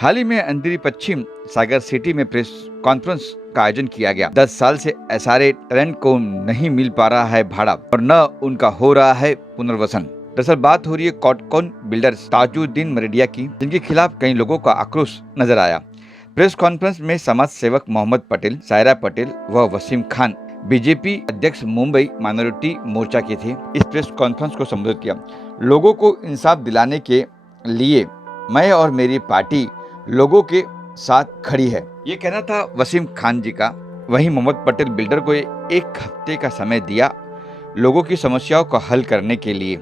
हाल ही में अंधेरी पश्चिम सागर सिटी में press conference का आयोजन किया गया। 10 साल से एसआरए टेनेंट को नहीं मिल पा रहा है भाड़ा और न उनका हो रहा है पुनर्वसन। दरअसल बात हो रही है कॉटकॉन बिल्डर्स ताजुद्दीन मरेडिया की, जिनके खिलाफ कई लोगों का आक्रोश नजर आया। प्रेस कॉन्फ्रेंस में समाज सेवक मोहम्मद पटेल, सायरा पटेल व वसीम खान, बीजेपी अध्यक्ष मुंबई माइनॉरिटी मोर्चा के थे। इस प्रेस कॉन्फ्रेंस को संबोधित किया। लोगों को इंसाफ दिलाने के लिए मैं और मेरी पार्टी लोगों के साथ खड़ी है, ये कहना था वसीम खान जी का। वहीं मोहम्मद पटेल बिल्डर को 1 हफ्ते का समय दिया लोगों की समस्याओं को हल करने के लिए।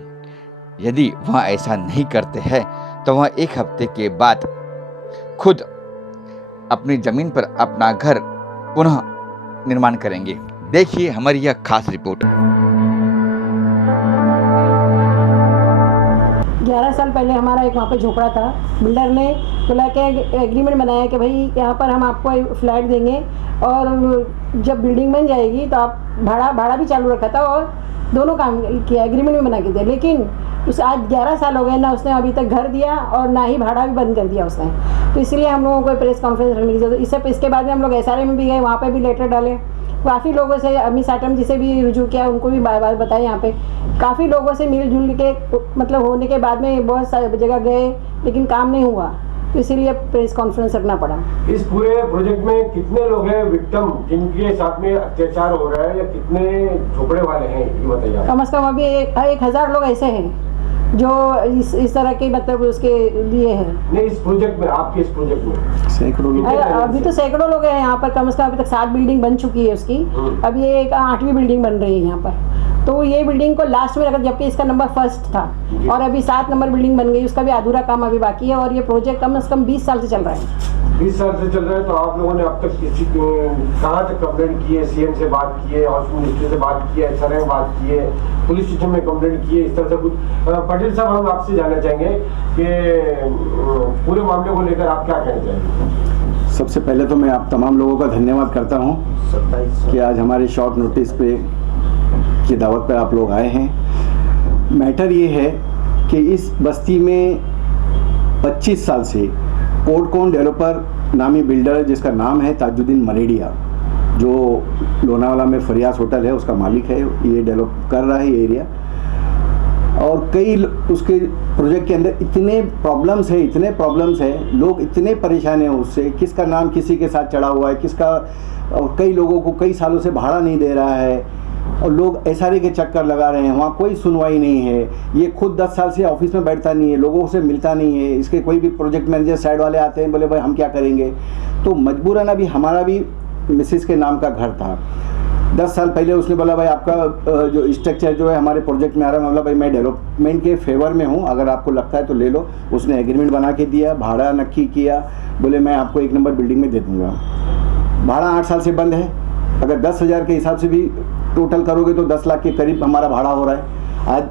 यदि वह ऐसा नहीं करते हैं तो वह 1 हफ्ते के बाद खुद अपनी जमीन पर अपना घर पुनः निर्माण करेंगे। देखिए हमारी यह खास रिपोर्ट। 11 साल पहले हमारा एक वहाँ पे झोपड़ा था। बिल्डर ने बोला कि एग्रीमेंट बनाया कि भाई यहाँ पर हम आपको फ्लैट देंगे और जब बिल्डिंग बन जाएगी तो आप भाड़ा भी चालू रखा था और दोनों काम किया, एग्रीमेंट भी बना के दिया। लेकिन उस आज 11 साल हो गए ना, उसने अभी तक घर दिया और ना ही भाड़ा भी बंद कर दिया उसने। तो इसलिए हम लोगों को प्रेस कॉन्फ्रेंस रखने की जरूरत। इसके बाद में हम लोग एसआरए में भी गए, वहाँ पे भी लेटर डाले। काफ़ी लोगों से अमित साटम जिसे भी रुजू किया, उनको भी बार बार बताया। यहाँ पे काफ़ी लोगों से मिलजुल के मतलब होने के बाद में बहुत सारी जगह गए, लेकिन काम नहीं हुआ। तो इसीलिए प्रेस कॉन्फ्रेंस रखना पड़ा। इस पूरे प्रोजेक्ट में कितने लोग हैं विक्टिम जिनके साथ में अत्याचार हो रहा है, या कितने झोपड़े वाले हैं, ये बताइए। कम से कम अभी 1000 लोग ऐसे हैं जो इस तरह के मतलब उसके लिए है। नहीं, इस प्रोजेक्ट में, आपके इस प्रोजेक्ट में सैकड़ों लोग, अभी तो सैकड़ों लोग हैं यहाँ पर। कम से कम अभी तक 7 बिल्डिंग बन चुकी है उसकी। अब ये 8वीं बिल्डिंग बन रही है यहाँ पर। तो ये बिल्डिंग को लास्ट में रखा, जबकि इसका नंबर 1 था और अभी 7 नंबर बिल्डिंग बन गई। उसका भी अधूरा काम अभी बाकी है और ये प्रोजेक्ट कम से कम 20 साल से चल रहा है। 20 साल से चल रहा है। तो आप लोगों ने अब तक किसी कहाँ तक कंप्लेंट की है? सीएम से बात की है, हाउस मिनिस्टर से बात की है, एसआरए में बात की है, पुलिस स्टेशन में कंप्लेंट की है, इस तरह से कुछ? पटेल साहब, हम आपसे जानना चाहेंगे कि पूरे मामले को लेकर आप क्या कहना चाहेंगे? सबसे पहले तो मैं आप तमाम लोगों का धन्यवाद करता हूँ कि आज हमारे शॉर्ट नोटिस पे की दावत पे आप लोग आए हैं। मैटर ये है कि इस बस्ती में 25 साल से कोटकॉन डेवलपर नामी बिल्डर, जिसका नाम है ताजुद्दीन मरेडिया, जो लोनावाला में फरियास होटल है उसका मालिक है, ये डेवलप कर रहा है ये एरिया। और कई उसके प्रोजेक्ट के अंदर इतने प्रॉब्लम्स है, लोग इतने परेशान हैं उससे, किसका नाम किसी के साथ चढ़ा हुआ है, किसका, और कई लोगों को कई सालों से भाड़ा नहीं दे रहा है और लोग एसआरए के चक्कर लगा रहे हैं। वहाँ कोई सुनवाई नहीं है। ये खुद 10 साल से ऑफिस में बैठता नहीं है, लोगों से मिलता नहीं है। इसके कोई भी प्रोजेक्ट मैनेजर साइड वाले आते हैं, बोले भाई हम क्या करेंगे। तो मजबूरन अभी हमारा भी मिसेस के नाम का घर था। 10 साल पहले उसने बोला भाई आपका जो स्ट्रक्चर जो है हमारे प्रोजेक्ट में आ रहा है। मतलब भाई मैं डेवलपमेंट के फेवर में हूँ, अगर आपको लगता है तो ले लो। उसने एग्रीमेंट बना के दिया, भाड़ा नक्की किया, बोले मैं आपको 1 नंबर बिल्डिंग में दे दूँगा। भाड़ा 8 साल से बंद है। अगर 10,000 के हिसाब से भी टोटल करोगे तो 10 लाख के करीब हमारा भाड़ा हो रहा है। आज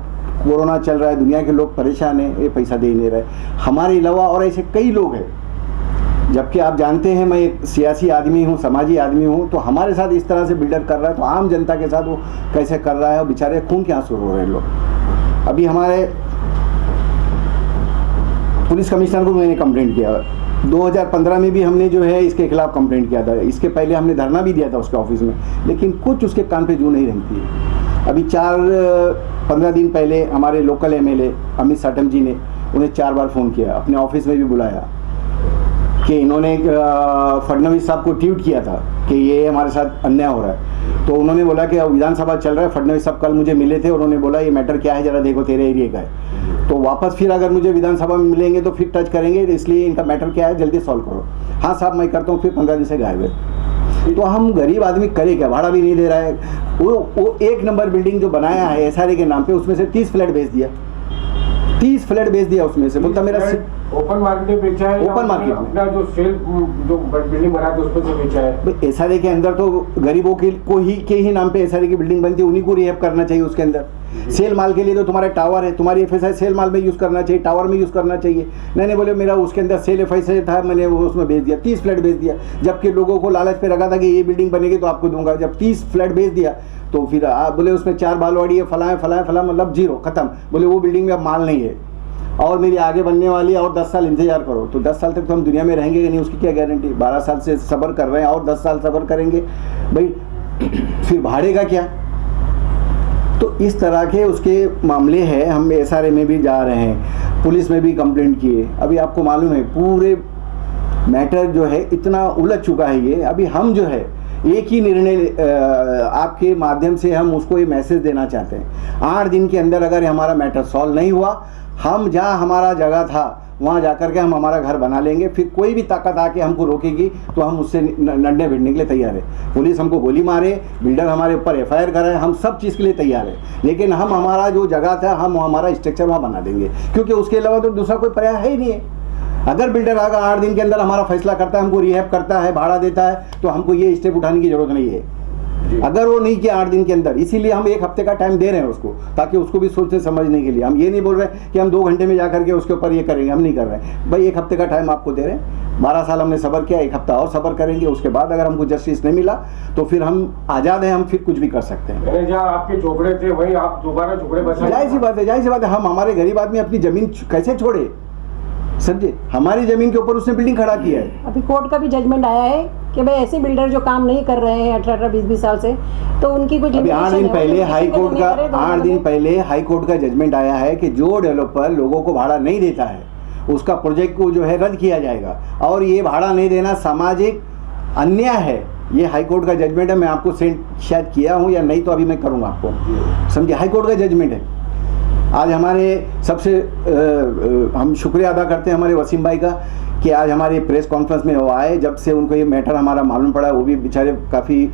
कोरोना चल रहा है, दुनिया के लोग परेशान हैं, ये पैसा दे नहीं रहे। हमारे अलावा और ऐसे कई लोग हैं, जबकि आप जानते हैं मैं एक सियासी आदमी हूँ, समाजी आदमी हूँ, तो हमारे साथ इस तरह से बिल्डर कर रहा है तो आम जनता के साथ वो कैसे कर रहा है। और बेचारे खून के आंसू रो रहे हैं लोग। अभी हमारे पुलिस कमिश्नर को मैंने कंप्लेंट किया। 2015 में भी हमने जो है इसके खिलाफ कंप्लेंट किया था। इसके पहले हमने धरना भी दिया था उसके ऑफिस में, लेकिन कुछ उसके कान पे जू नहीं रहती है। अभी 4-15 दिन पहले हमारे लोकल एमएलए अमित साटम जी ने उन्हें 4 बार फ़ोन किया, अपने ऑफिस में भी बुलाया कि इन्होंने फडणवीस साहब को ट्वीट किया था कि ये हमारे साथ अन्याय हो रहा है। तो उन्होंने बोला कि विधानसभा चल रहा है, फडणवीस साहब कल मुझे मिले थे, उन्होंने बोला ये मैटर क्या है ज़रा देखो, तेरे एरिया का है। तो वापस फिर अगर मुझे विधानसभा में मिलेंगे तो फिर टच करेंगे, इसलिए इनका मैटर क्या है जल्दी सॉल्व करो। हाँ साहब मैं करता हूँ। फिर 15 दिन से गायब है। तो हम गरीब आदमी करे क्या, भाड़ा भी नहीं दे रहा है। वो 1 नंबर बिल्डिंग जो बनाया है एसआरए के नाम पे, उसमें से 30 फ्लैट बेच दिया। 30 फ्लैट बेच दिया उसमें से। बोलता मेरा ओपन मार्केट में बेचा है, ओपन मार्केट में अपना जो सेल जो बिल्डिंग बना है उसमें से बेचा है। एसआरए के अंदर तो गरीबों के ही नाम पे एसआरए की बिल्डिंग बनती है, उन्हीं को रिहेब करना चाहिए उसके अंदर। सेल माल के लिए तो तुम्हारा टावर है, तुम्हारी एफएसआई सेल माल में यूज़ करना चाहिए, टावर में यूज़ करना चाहिए। नहीं बोले मेरा उसके अंदर सेल एफएसआई था, मैंने वो उसमें बेच दिया, 30 फ्लैट बेच दिया। जबकि लोगों को लालच पे रखा था कि ये बिल्डिंग बनेगी तो आपको दूंगा। जब 30 फ्लैट बेच दिया तो फिर बोले उसमें 4 बालवाड़ी है, फला है, मतलब 0 खत्म। बोले वो बिल्डिंग में अब माल नहीं है। और मेरी आगे बनने वाली है और 10 साल इंतजार करो, तो 10 साल तक तो हम दुनिया में रहेंगे कि नहीं, उसकी क्या गारंटी। 12 साल से सब्र कर रहे हैं और 10 साल सब्र करेंगे भाई, फिर भाड़े का क्या। तो इस तरह के उसके मामले हैं। हम SRA में भी जा रहे हैं, पुलिस में भी कंप्लेंट किए। अभी आपको मालूम है पूरे मैटर जो है इतना उलझ चुका है ये। अभी हम जो है एक ही निर्णय आपके माध्यम से हम उसको ये मैसेज देना चाहते हैं, 8 दिन के अंदर अगर हमारा मैटर सॉल्व नहीं हुआ, हम जहाँ हमारा जगह था वहाँ जाकर के हम हमारा घर बना लेंगे। फिर कोई भी ताकत आके हमको रोकेगी तो हम उससे लड़ने भिड़ने के लिए तैयार है। पुलिस हमको गोली मारे, बिल्डर हमारे ऊपर FIR कराए, हम सब चीज़ के लिए तैयार है। लेकिन हम हमारा जो जगह था, हम हमारा स्ट्रक्चर वहाँ बना देंगे, क्योंकि उसके अलावा तो दूसरा कोई पर्याय है ही नहीं है। अगर बिल्डर आकर 8 दिन के अंदर हमारा फैसला करता है, हमको रिहैब करता है, भाड़ा देता है, तो हमको ये स्टेप उठाने की जरूरत नहीं है। अगर वो नहीं किया 8 दिन के अंदर, इसीलिए हम 1 हफ्ते का टाइम दे रहे हैं उसको, ताकि उसको भी सोचने समझने के लिए। हम ये नहीं बोल रहे कि हम 2 घंटे में जा करके उसके ऊपर ये करेंगे, हम नहीं कर रहे हैं भाई। 1 हफ्ते का टाइम आपको दे रहे हैं। 12 साल हमने सब्र किया, 1 हफ्ता और सब्र करेंगे। उसके बाद अगर हमको जस्टिस नहीं मिला तो फिर हम आज़ाद हैं, हम फिर कुछ भी कर सकते हैं। जहाँ आपके झोपड़े थे वहीं आप दोबारा झोपड़े बसाए। जाहिर सी बात है, जाहिर सी बात है। हम हमारे गरीब आदमी अपनी ज़मीन कैसे छोड़े, समझे। हमारी ज़मीन के ऊपर उसने बिल्डिंग खड़ा किया है। अभी कोर्ट का भी जजमेंट आया है कि भाई ऐसे बिल्डर जो काम नहीं कर रहे हैं 18-20 साल से, तो उनकी कुछ अभी 8 दिन limitation है, पहले वो हाई किसी कोर्ट को का नहीं करे तो 8 दिन पहले हाई कोर्ट का जजमेंट आया है कि जो डेवलपर लोगों को भाड़ा नहीं देता है उसका प्रोजेक्ट को जो है रद्द किया जाएगा। और ये भाड़ा नहीं देना सामाजिक अन्याय है। ये हाई कोर्ट का जजमेंट है। मैं आपको सेंड शायद किया हूँ या नहीं, तो अभी मैं करूँगा आपको, समझिए। हाई कोर्ट का जजमेंट है। आज हमारे सबसे हम शुक्रिया अदा करते हैं हमारे वसीम भाई का कि आज हमारे प्रेस कॉन्फ्रेंस में वो आए। जब से उनको ये मैटर हमारा मालूम पड़ा, वो भी बेचारे काफ़ी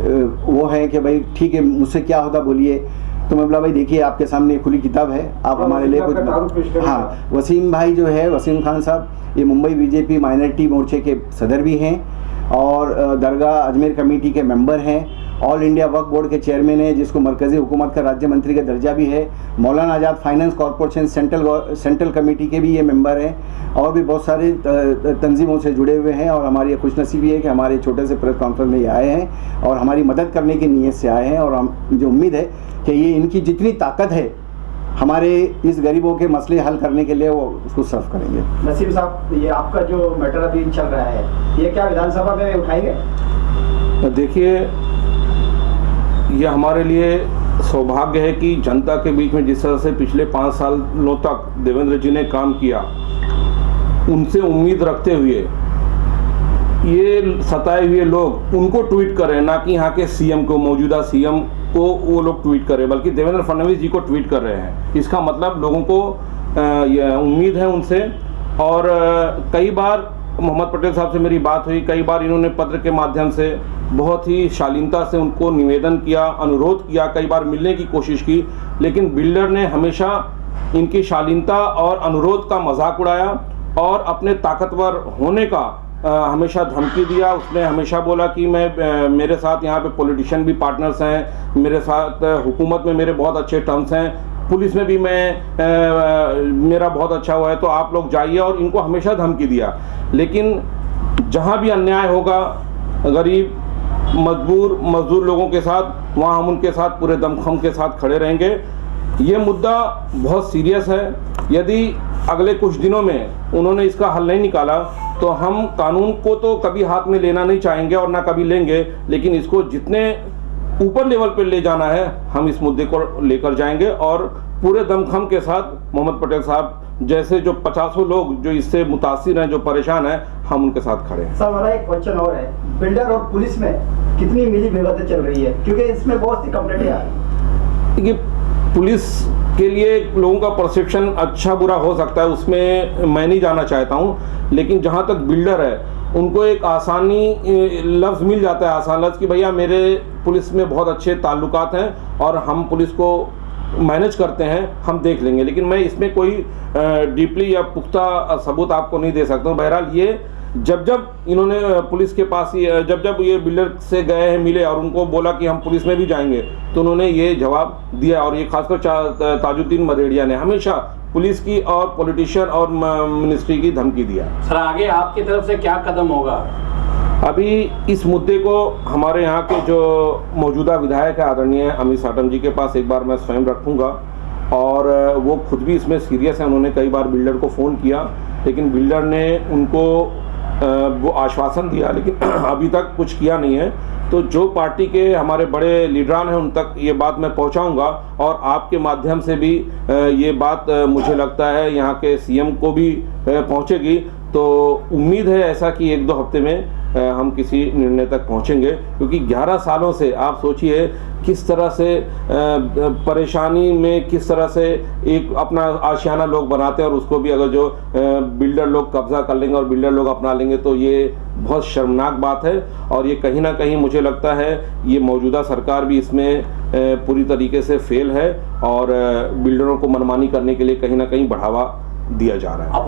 वो हैं कि भाई ठीक है, मुझसे क्या होता बोलिए। तो मैं बोला भाई देखिए आपके सामने खुली किताब है, आप हमारे लिए कुछ। हाँ, वसीम भाई जो है, वसीम खान साहब, ये मुंबई BJP माइनॉरिटी मोर्चे के सदर भी हैं और दरगाह अजमेर कमेटी के मेंबर हैं। ऑल इंडिया वक्फ बोर्ड के चेयरमैन है, जिसको मरकज़ी हुकूमत का राज्य मंत्री का दर्जा भी है। मौलाना आज़ाद फाइनेंस कॉरपोरेशन सेंट्रल कमेटी के भी ये मेंबर हैं और भी बहुत सारे तंजीमों से जुड़े हुए हैं। और हमारी खुशनसीबी है कि हमारे छोटे से प्रेस कॉन्फ्रेंस में ये आए हैं और हमारी मदद करने की नीयत से आए हैं। और हम मुझे उम्मीद है कि ये इनकी जितनी ताकत है हमारे इस गरीबों के मसले हल करने के लिए वो उसको सर्व करेंगे। नसीम साहब, ये आपका जो मैटर अभी चल रहा है, ये क्या विधानसभा में उठाएंगे? देखिए, ये हमारे लिए सौभाग्य है कि जनता के बीच में जिस तरह से पिछले 5 सालों तक देवेंद्र जी ने काम किया, उनसे उम्मीद रखते हुए ये सताए हुए लोग उनको ट्वीट करें, ना कि यहाँ के CM को, मौजूदा CM को वो लोग ट्वीट करें, बल्कि देवेंद्र फडणवीस जी को ट्वीट कर रहे हैं। इसका मतलब लोगों को उम्मीद है उनसे। और कई बार मोहम्मद पटेल साहब से मेरी बात हुई, कई बार इन्होंने पत्र के माध्यम से बहुत ही शालीनता से उनको निवेदन किया, अनुरोध किया, कई बार मिलने की कोशिश की, लेकिन बिल्डर ने हमेशा इनकी शालीनता और अनुरोध का मजाक उड़ाया और अपने ताकतवर होने का हमेशा धमकी दिया। उसने हमेशा बोला कि मेरे साथ यहाँ पे पॉलिटिशियन भी पार्टनर्स हैं, मेरे साथ हुकूमत में मेरे बहुत अच्छे टर्म्स हैं, पुलिस में भी मेरा बहुत अच्छा हुआ है, तो आप लोग जाइए, और इनको हमेशा धमकी दिया। लेकिन जहाँ भी अन्याय होगा गरीब मजदूर लोगों के साथ, वहाँ हम उनके साथ पूरे दमखम के साथ खड़े रहेंगे। ये मुद्दा बहुत सीरियस है। यदि अगले कुछ दिनों में उन्होंने इसका हल नहीं निकाला तो हम कानून को तो कभी हाथ में लेना नहीं चाहेंगे और ना कभी लेंगे, लेकिन इसको जितने ऊपर लेवल पर ले जाना है हम इस मुद्दे को लेकर जाएंगे और पूरे दमखम के साथ मोहम्मद पटेल साहब जैसे जो 50 लोग जो इससे मुतासिर हैं, जो परेशान हैं, हम उनके साथ खड़े हैं। सर, हमारा एक क्वेश्चन और है, बिल्डर और पुलिस में कितनी मिली भगतें चल रही है, क्योंकि इसमें बहुत सी कंप्लेंटें आ रही हैं। पुलिस के लिए लोगों का परसेप्शन अच्छा बुरा हो सकता है, उसमें मैं नहीं जाना चाहता हूं, लेकिन जहां तक बिल्डर है उनको एक आसानी लफ्ज़ मिल जाता है, आसान लफ्ज़ कि भैया मेरे पुलिस में बहुत अच्छे ताल्लुकात हैं और हम पुलिस को मैनेज करते हैं, हम देख लेंगे। लेकिन मैं इसमें कोई डीपली या पुख्ता सबूत आपको नहीं दे सकता हूँ। बहरहाल ये जब इन्होंने पुलिस के पास जब ये बिल्डर से गए हैं, मिले और उनको बोला कि हम पुलिस में भी जाएंगे, तो उन्होंने ये जवाब दिया। और ये खासकर ताजुद्दीन मदेड़िया ने हमेशा पुलिस की और पॉलिटिशियन और मिनिस्ट्री की धमकी दिया। सर, आगे आपकी तरफ से क्या कदम होगा? अभी इस मुद्दे को हमारे यहाँ के जो मौजूदा विधायक है आदरणीय अमित साटम जी के पास एक बार मैं स्वयं रखूँगा और वो खुद भी इसमें सीरियस है। उन्होंने कई बार बिल्डर को फ़ोन किया, लेकिन बिल्डर ने उनको वो आश्वासन दिया, लेकिन अभी तक कुछ किया नहीं है। तो जो पार्टी के हमारे बड़े लीडरान हैं उन तक ये बात मैं पहुंचाऊंगा, और आपके माध्यम से भी ये बात मुझे लगता है यहाँ के सीएम को भी पहुंचेगी। तो उम्मीद है ऐसा कि 1-2 हफ्ते में हम किसी निर्णय तक पहुंचेंगे, क्योंकि 11 सालों से आप सोचिए किस तरह से परेशानी में, किस तरह से एक अपना आशियाना लोग बनाते हैं, और उसको भी अगर जो बिल्डर लोग कब्जा कर लेंगे और बिल्डर लोग अपना लेंगे तो ये बहुत शर्मनाक बात है। और ये कहीं ना कहीं मुझे लगता है ये मौजूदा सरकार भी इसमें पूरी तरीके से फेल है, और बिल्डरों को मनमानी करने के लिए कहीं ना कहीं बढ़ावा दिया जा रहा है।